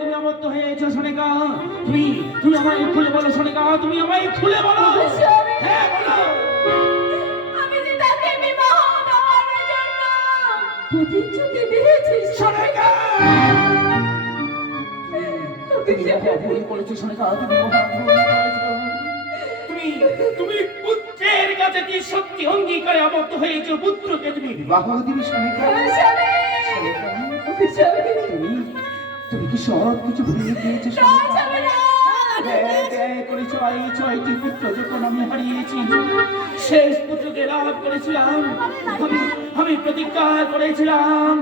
তুমি আবদ্ধ হয়েছো সোনিকা তুমি তুমি আমায় খুলে বলো সোনিকা তুমি আমায় খুলে বলো হ্যাঁ বলো আমি যে তাকে বিবাহ দেওয়ার জন্য প্রতিশ্রুতি দিয়েছি সোনিকা তুমি করেছ সোনিকা তুমি তুমি তুমি পুত্রের কাছে কি সত্যি অঙ্গীকারে আবদ্ধ হয়েছো পুত্রকে তুমি? বিবাহ দিবি সোনিকা সব। কিছু ভুলে গিয়েছো করে ছয় ছয়টি পুত্র যখন আমি হারিয়েছি শেষ পুত্রকে লাভ করেছিলাম। আমি আমি প্রতিজ্ঞা করেছিলাম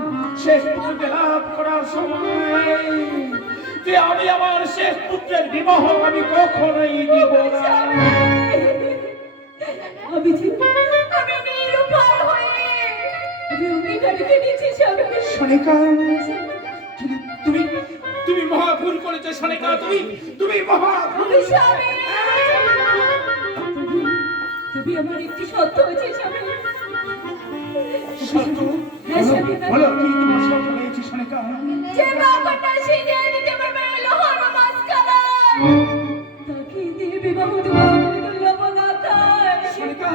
শেষ পুত্রকে লাভ করার সময়। যে আমি আমার শেষ পুত্রের বিবাহ আমি কখনোই দিব না। আমি নিরুপায় হয়ে আমি করেছ সনিকা তুমি? তুমি মহা তুমি আমার একটি সত্য স্বামী। সত্য? হ্যাঁ, স্বামী। বলো কি তোমার সত্য হয়েছে সনিকা যে বাবাটা সিজে দিতে পারবে লোহার মাঝখানে। তাকে দিয়ে বিবাহ দেবো তুমি তো লবণাতায় সনিকা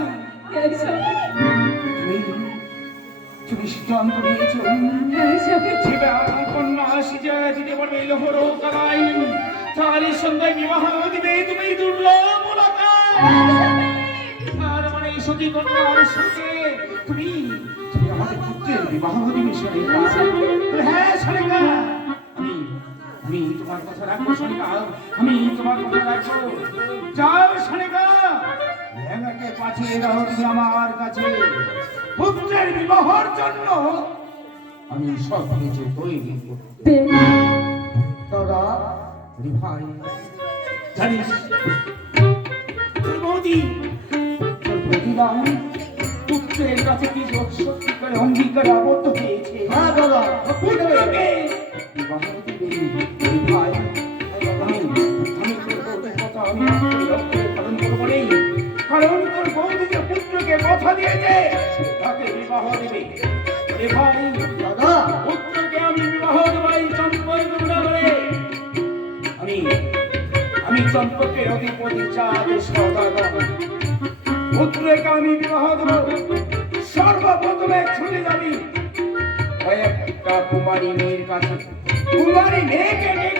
এক স্বামী। তুমি তুমি জীবা কন্যা সিজা দিতে পারবে লোহর কালাই তারই সঙ্গে বিবাহ দিবে তুমি সতী কন্যার তুমি তুমি হ্যাঁ সনিকা আমি আমি তোমার কথা রাখব আমি তোমার কথা রাখব যাও সনিকা লেঙ্গাকে পাঠিয়ে দাও তুমি আমার কাছে? পুত্রের বিবাহর জন্য। আমি সব কিছু তৈরি করব। দাদা ভাই জানিস তোর বৌদি তোর বৌদিরাম পুত্রের কাছে কি যোগ সত্যি করে অঙ্গীকার আবদ্ধ হয়েছে? হ্যাঁ দাদা। পুত্রকে বিবাহ দিবে ওই বিবাহ দিবে ওরে ভাই দাদা পুত্রকে আমি বিবাহ দেবাই চম্পই করুণা করে আমি আমি চম্পকের অধিপতি কুমারী মেয়ের কাছে। কুমারী মেয়েকে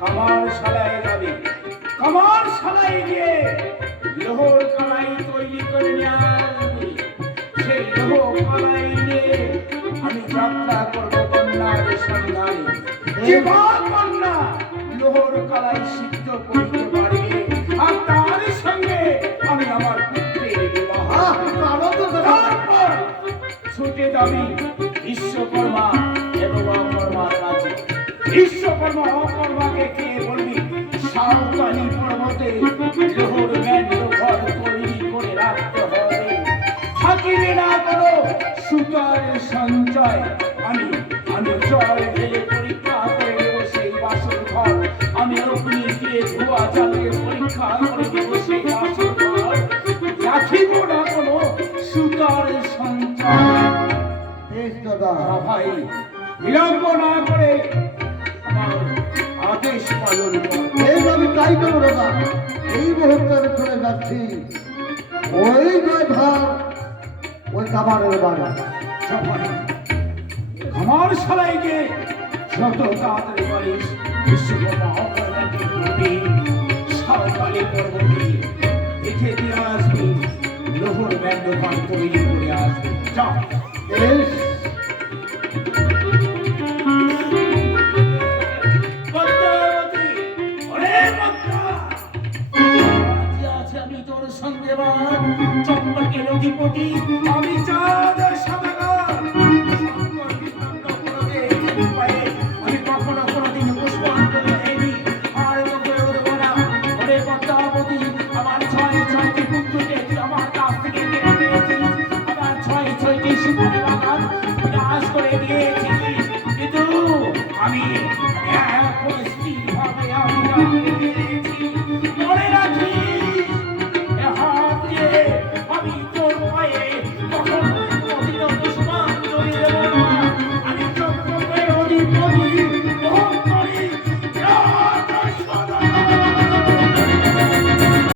কামার শালায় যাবে। কামার শালায় গিয়ে লোহর কালাই তৈরি করে নিয়ে আসবি। সেই লোহ কালাই নিয়ে আমি যাত্রা করব কন্যার সন্ধানে। যে মা কন্যা লোহর কালাই সিদ্ধ করতে পারবে। আর তার সঙ্গে আমি আমার পুত্রের বিবাহ তারপর ছুটে যাবি বিশ্বকর্মা এবং অকর্মার কাছে। বিশ্বকর্মা অকর্মাকে সঞ্চয়। আমি আমি জল ঢেলে পরীক্ষা করে দেব সেই বাসর ঘর। আমি অগ্নি দিয়ে ধোয়া জ্বালিয়ে পরীক্ষা করে দেব সেই বাসর ঘর। রাখিব না কোনো সুতার সঞ্চয়। ভাই বিলম্ব না করে আমার আদেশ পালন কর। এই আমি তাই করব দাদা। এই মুহূর্তে আমি চলে যাচ্ছি। ওই যে ধার ওই কামারের বাড়ি। সবাই আমার সবাই গিয়ে যত তাড়াতাড়ি পারিস, বিশ্বকর্মা অপরাধী করবি সাঁওতালি করবি দেখে দিয়ে আসবি, লোহর ব্যান্ড তৈরি করে আসবি। যা। always be how they are.